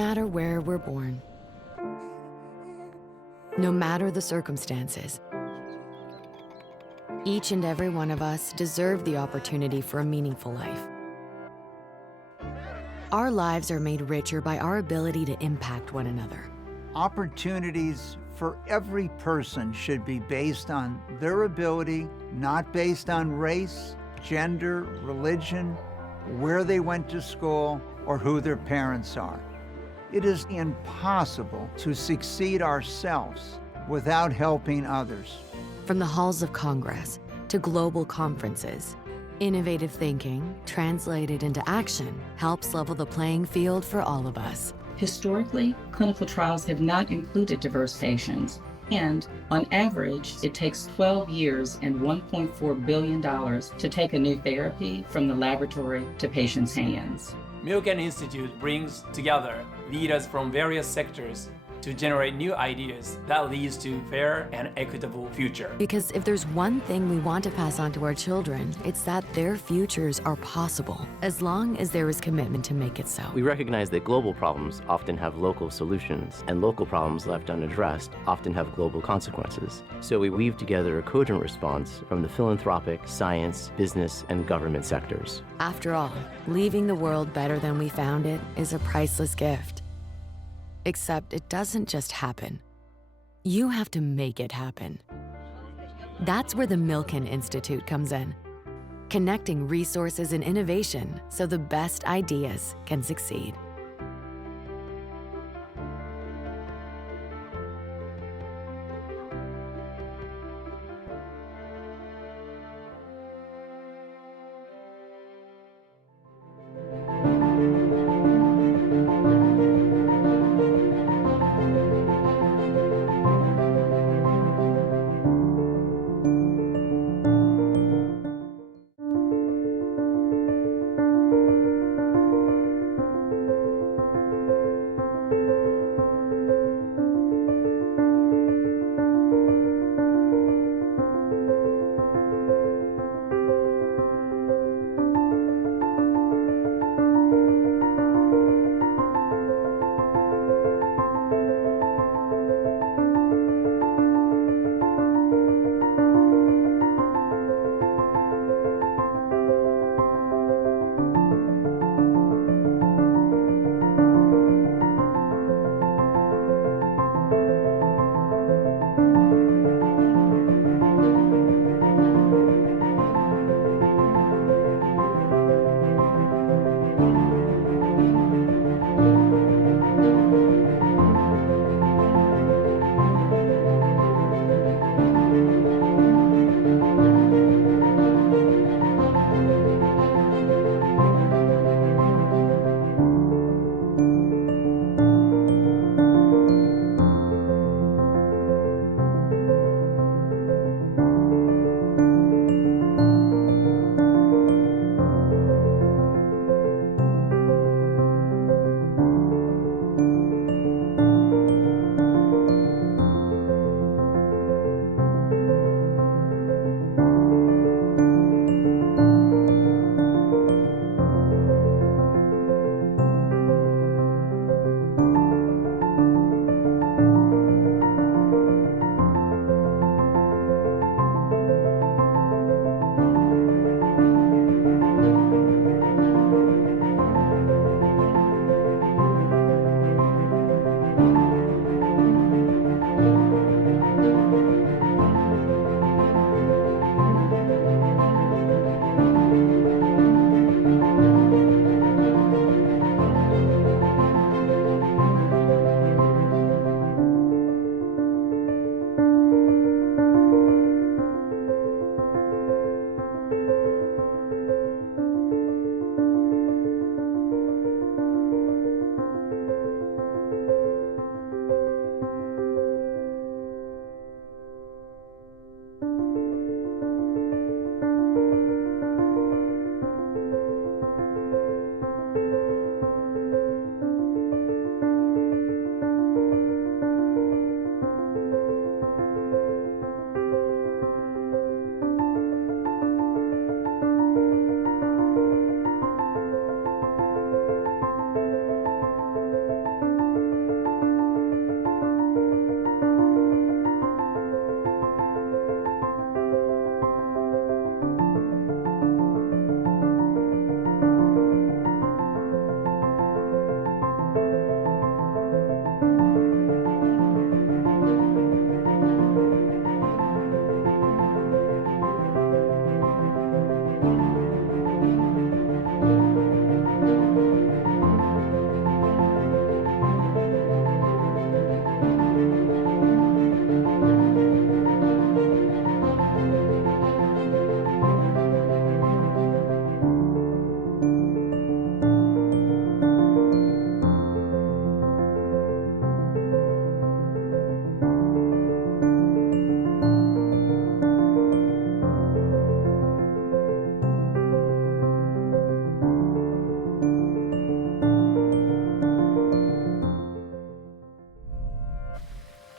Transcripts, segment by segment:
matter where we're born, no matter the circumstances, each and every one of us deserve the opportunity for a meaningful life. Our lives are made richer by our ability to impact one another. Opportunities for every person should be based on their ability, not based on race, gender, religion, where they went to school, or who their parents are. It is impossible to succeed ourselves without helping others. From the halls of Congress to global conferences, innovative thinking, translated into action, helps level the playing field for all of us. Historically, clinical trials have not included diverse patients, and on average, it takes 12 years and $1.4 billion to take a new therapy from the laboratory to patients' hands. Milken Institute brings together leaders from various sectors to generate new ideas that leads to fair and equitable future. Because if there's one thing we want to pass on to our children, it's that their futures are possible, as long as there is commitment to make it so. We recognize that global problems often have local solutions, and local problems left unaddressed often have global consequences. So we weave together a cogent response from the philanthropic, science, business, and government sectors. After all, leaving the world better than we found it is a priceless gift. Except it doesn't just happen. You have to make it happen. That's where the Milken Institute comes in, connecting resources and innovation so the best ideas can succeed.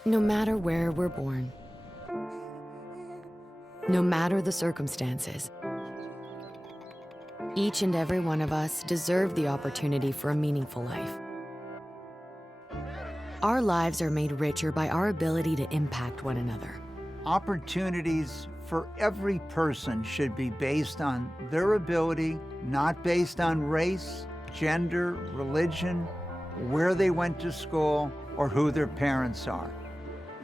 No matter where we're born, no matter the circumstances, each and every one of us deserve the opportunity for a meaningful life. Our lives are made richer by our ability to impact one another. Opportunities for every person should be based on their ability, not based on race, gender, religion, where they went to school, or who their parents are.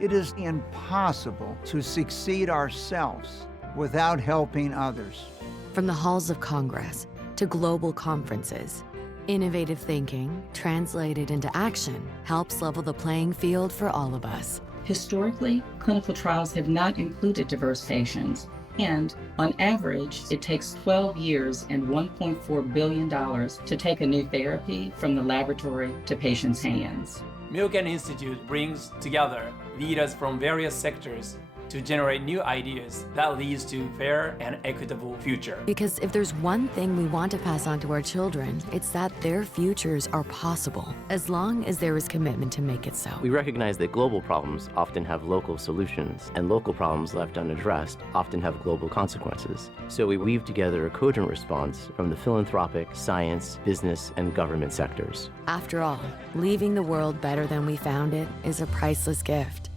It is impossible to succeed ourselves without helping others. From the halls of Congress to global conferences, innovative thinking translated into action helps level the playing field for all of us. Historically, clinical trials have not included diverse patients, and on average, it takes 12 years and $1.4 billion to take a new therapy from the laboratory to patients' hands. Milken Institute brings together leaders from various sectors to generate new ideas that leads to fair and equitable future. Because if there's one thing we want to pass on to our children, it's that their futures are possible, as long as there is commitment to make it so. We recognize that global problems often have local solutions, and local problems left unaddressed often have global consequences. So we weave together a cogent response from the philanthropic, science, business, and government sectors. After all, leaving the world better than we found it is a priceless gift.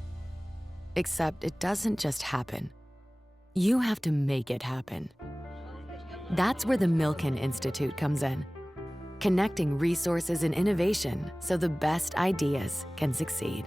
Except it doesn't just happen. You have to make it happen. That's where the Milken Institute comes in, connecting resources and innovation so the best ideas can succeed.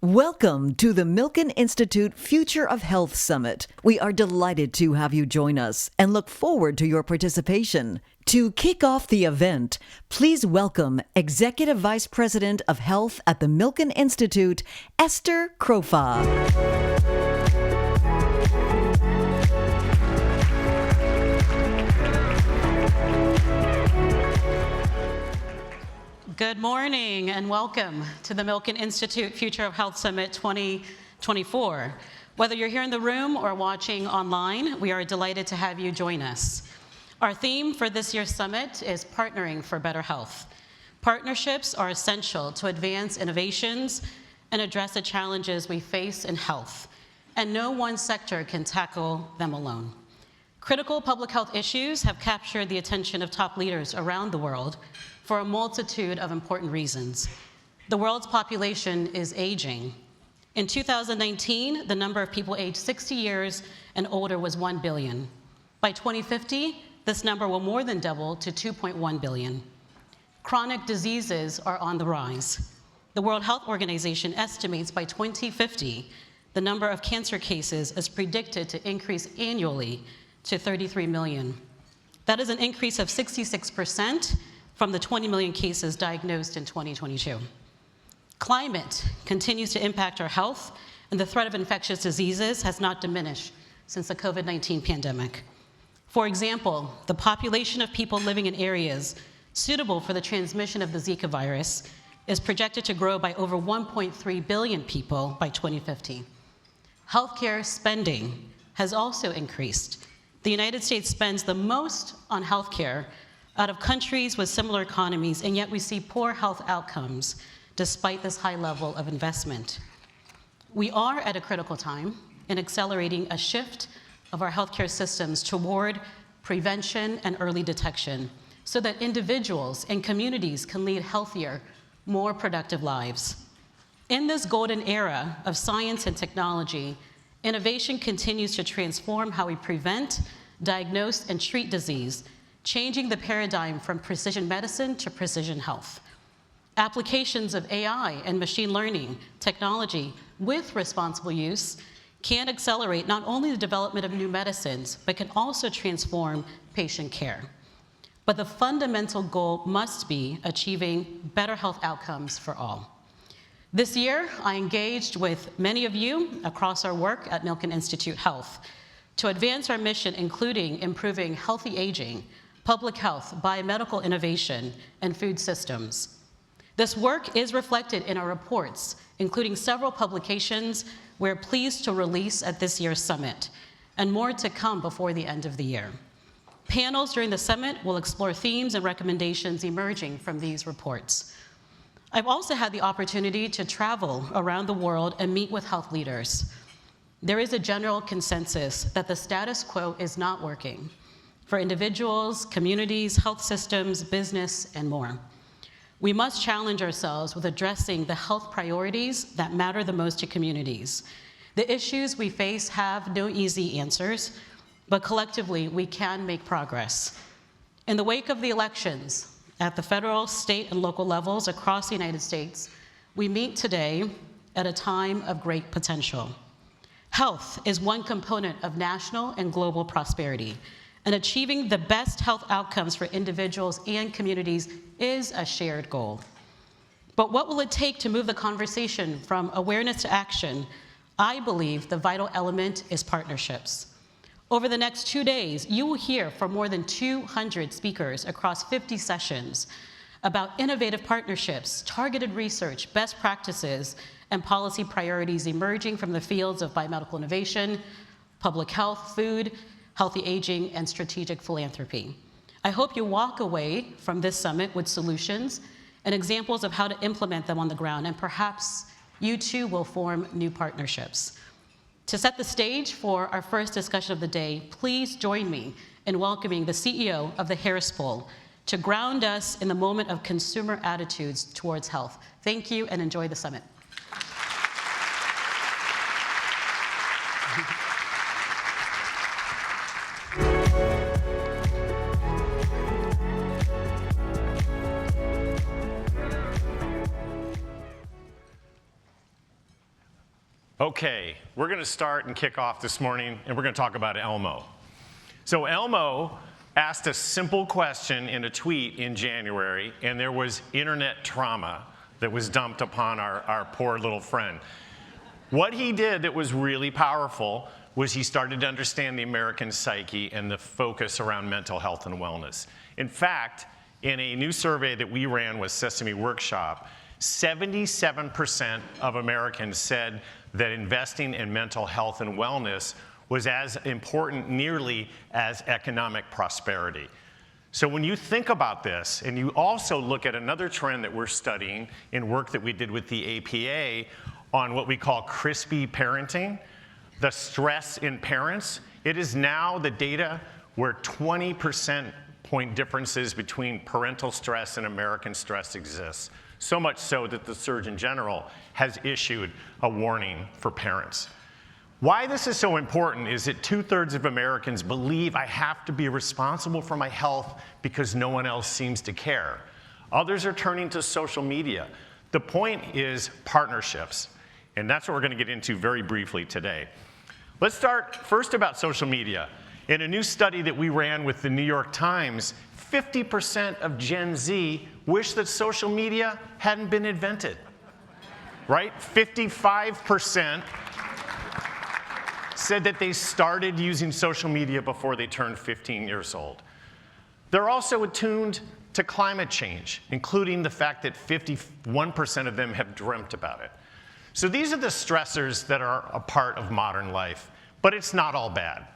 Welcome to the Milken Institute Future of Health Summit. We are delighted to have you join us and look forward to your participation. To kick off the event, please welcome Executive Vice President of Health at the Milken Institute, Esther Krofa. Good morning and welcome to the Milken Institute Future of Health Summit 2024. Whether you're here in the room or watching online, we are delighted to have you join us. Our theme for this year's summit is Partnering for Better Health. Partnerships are essential to advance innovations and address the challenges we face in health, and no one sector can tackle them alone. Critical public health issues have captured the attention of top leaders around the world for a multitude of important reasons. The world's population is aging. In 2019, the number of people aged 60 years and older was 1 billion. By 2050, this number will more than double to 2.1 billion. Chronic diseases are on the rise. The World Health Organization estimates by 2050, the number of cancer cases is predicted to increase annually to 33 million. That is an increase of 66% from the 20 million cases diagnosed in 2022. Climate continues to impact our health, and the threat of infectious diseases has not diminished since the COVID-19 pandemic. For example, the population of people living in areas suitable for the transmission of the Zika virus is projected to grow by over 1.3 billion people by 2050. Healthcare spending has also increased. The United States spends the most on healthcare out of countries with similar economies, and yet we see poor health outcomes despite this high level of investment. We are at a critical time in accelerating a shift of our healthcare systems toward prevention and early detection so that individuals and communities can lead healthier, more productive lives. In this golden era of science and technology, innovation continues to transform how we prevent, diagnose, and treat disease, changing the paradigm from precision medicine to precision health. Applications of AI and machine learning technology with responsible use can accelerate not only the development of new medicines, but can also transform patient care. But the fundamental goal must be achieving better health outcomes for all. This year, I engaged with many of you across our work at Milken Institute Health to advance our mission, including improving healthy aging, public health, biomedical innovation, and food systems. This work is reflected in our reports, including several publications we're pleased to release at this year's summit, and more to come before the end of the year. Panels during the summit will explore themes and recommendations emerging from these reports. I've also had the opportunity to travel around the world and meet with health leaders. There is a general consensus that the status quo is not working for individuals, communities, health systems, business, and more. We must challenge ourselves with addressing the health priorities that matter the most to communities. The issues we face have no easy answers, but collectively we can make progress. In the wake of the elections at the federal, state, and local levels across the United States, we meet today at a time of great potential. Health is one component of national and global prosperity, and achieving the best health outcomes for individuals and communities is a shared goal. But what will it take to move the conversation from awareness to action? I believe the vital element is partnerships. Over the next 2 days, you will hear from more than 200 speakers across 50 sessions about innovative partnerships, targeted research, best practices, and policy priorities emerging from the fields of biomedical innovation, public health, food, healthy aging, and strategic philanthropy. I hope you walk away from this summit with solutions and examples of how to implement them on the ground, and perhaps you too will form new partnerships. To set the stage for our first discussion of the day, please join me in welcoming the CEO of the Harris Poll to ground us in the moment of consumer attitudes towards health. Thank you and enjoy the summit. Okay, we're going to start and kick off this morning, and we're going to talk about Elmo. So Elmo asked a simple question in a tweet in January, and there was internet trauma that was dumped upon our poor little friend. What he did that was really powerful was he started to understand the American psyche and the focus around mental health and wellness. In fact, in a new survey that we ran with Sesame Workshop, 77% of Americans said that investing in mental health and wellness was as important nearly as economic prosperity. So when you think about this, and you also look at another trend that we're studying in work that we did with the APA on what we call crispy parenting, the stress in parents, it is now the data where 20% point differences between parental stress and American stress exists. So much so that the Surgeon General has issued a warning for parents. Why this is so important is that 2/3 of Americans believe I have to be responsible for my health because no one else seems to care. Others are turning to social media. The point is partnerships, and that's what we're going to get into very briefly today. Let's start first about social media. In a new study that we ran with the New York Times, 50% of Gen Z wish that social media hadn't been invented, right? 55% said that they started using social media before they turned 15 years old. They're also attuned to climate change, including the fact that 51% of them have dreamt about it. So these are the stressors that are a part of modern life, but it's not all bad.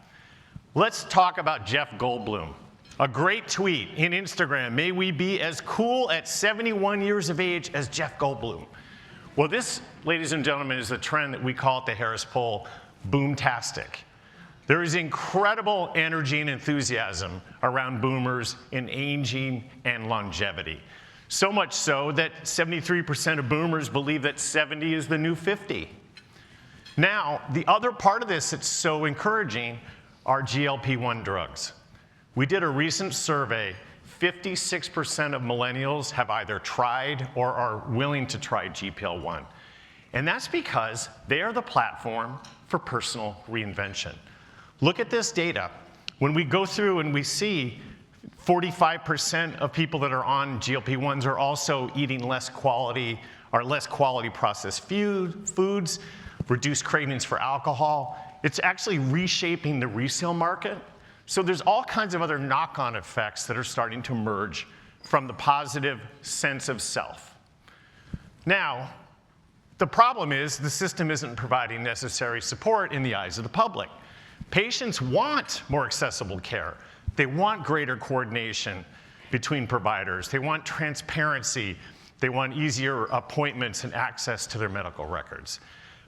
Let's talk about Jeff Goldblum. A great tweet in Instagram, may we be as cool at 71 years of age as Jeff Goldblum. Well, this, ladies and gentlemen, is a trend that we call at the Harris Poll, boomtastic. There is incredible energy and enthusiasm around boomers in aging and longevity. So much so that 73% of boomers believe that 70 is the new 50. Now, the other part of this that's so encouraging are GLP-1 drugs. We did a recent survey. 56% of millennials have either tried or are willing to try GLP-1. And that's because they are the platform for personal reinvention. Look at this data. When we go through and we see 45% of people that are on GLP-1s are also eating less quality processed foods, reduced cravings for alcohol. It's actually reshaping the resale market. So there's all kinds of other knock-on effects that are starting to emerge from the positive sense of self. Now, the problem is the system isn't providing necessary support in the eyes of the public. Patients want more accessible care. They want greater coordination between providers. They want transparency. They want easier appointments and access to their medical records.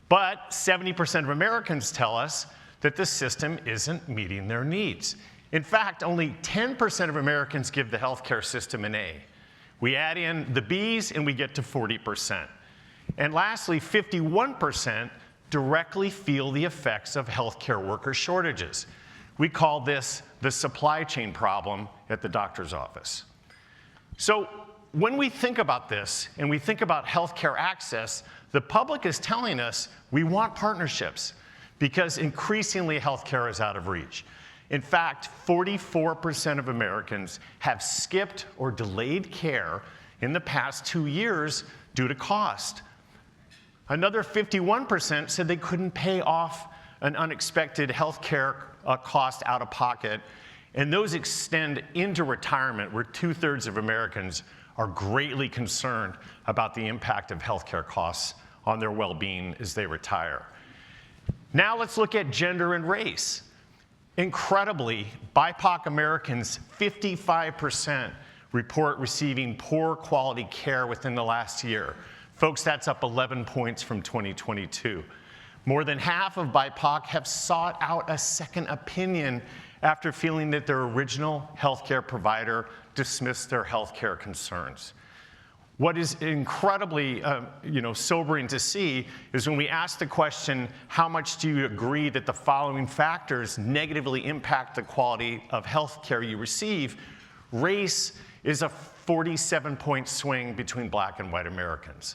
But 70% of Americans tell us that the system isn't meeting their needs. In fact, only 10% of Americans give the healthcare system an A. We add in the Bs and we get to 40%. And lastly, 51% directly feel the effects of healthcare worker shortages. We call this the supply chain problem at the doctor's office. So when we think about this and we think about healthcare access, the public is telling us we want partnerships because increasingly healthcare is out of reach. In fact, 44% of Americans have skipped or delayed care in the past 2 years due to cost. Another 51% said they couldn't pay off an unexpected healthcare cost out of pocket, and those extend into retirement, where 2/3 of Americans are greatly concerned about the impact of healthcare costs on their well-being as they retire. Now let's look at gender and race. Incredibly, BIPOC Americans, 55% report receiving poor quality care within the last year. Folks, that's up 11 points from 2022. More than half of BIPOC have sought out a second opinion after feeling that their original healthcare provider dismissed their healthcare concerns. What is incredibly sobering to see is when we ask the question, how much do you agree that the following factors negatively impact the quality of healthcare you receive, race is a 47-point swing between Black and white Americans.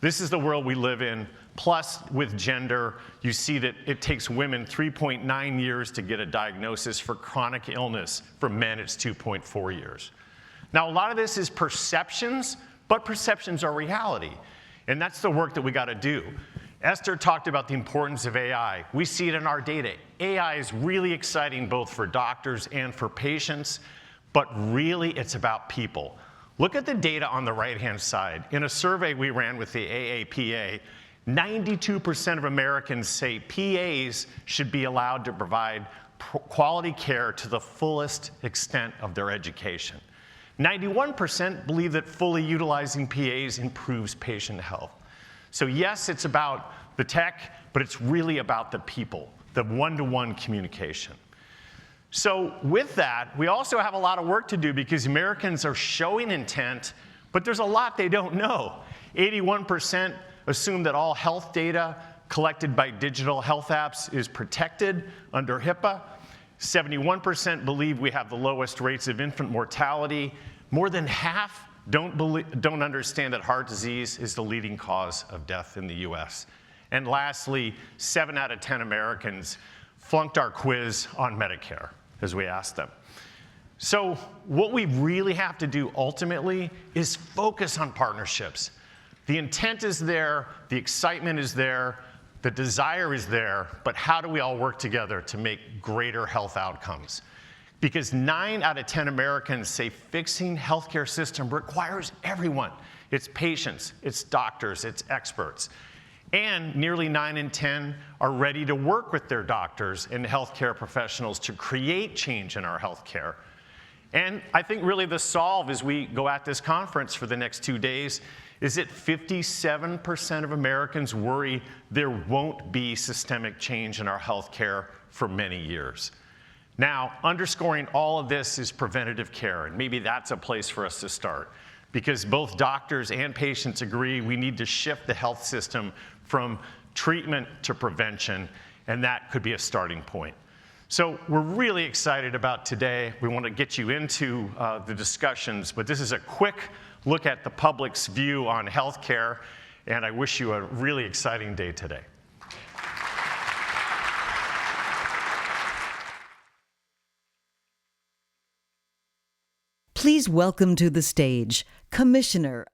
This is the world we live in. Plus, with gender, you see that it takes women 3.9 years to get a diagnosis for chronic illness. For men, it's 2.4 years. Now, a lot of this is perceptions, but perceptions are reality. And that's the work that we got to do. Esther talked about the importance of AI. We see it in our data. AI is really exciting both for doctors and for patients, but really it's about people. Look at the data on the right-hand side. In a survey we ran with the AAPA, 92% of Americans say PAs should be allowed to provide quality care to the fullest extent of their education. 91% believe that fully utilizing PAs improves patient health. So yes, it's about the tech, but it's really about the people, the one-to-one communication. So with that, we also have a lot of work to do because Americans are showing intent, but there's a lot they don't know. 81% assume that all health data collected by digital health apps is protected under HIPAA. 71% believe we have the lowest rates of infant mortality. More than half don't understand that heart disease is the leading cause of death in the US. And lastly, 7 out of 10 Americans flunked our quiz on Medicare, as we asked them. So what we really have to do ultimately is focus on partnerships. The intent is there, the excitement is there, the desire is there, but how do we all work together to make greater health outcomes? Because 9 out of 10 Americans say fixing healthcare system requires everyone. It's patients, it's doctors, it's experts. And nearly 9 in 10 are ready to work with their doctors and healthcare professionals to create change in our healthcare. And I think really the solve as we go at this conference for the next 2 days is that 57% of Americans worry there won't be systemic change in our healthcare for many years. Now, underscoring all of this is preventative care, and maybe that's a place for us to start, because both doctors and patients agree we need to shift the health system from treatment to prevention, and that could be a starting point. So we're really excited about today. We want to get you into the discussions, but this is a quick look at the public's view on healthcare, and I wish you a really exciting day today. Please welcome to the stage Commissioner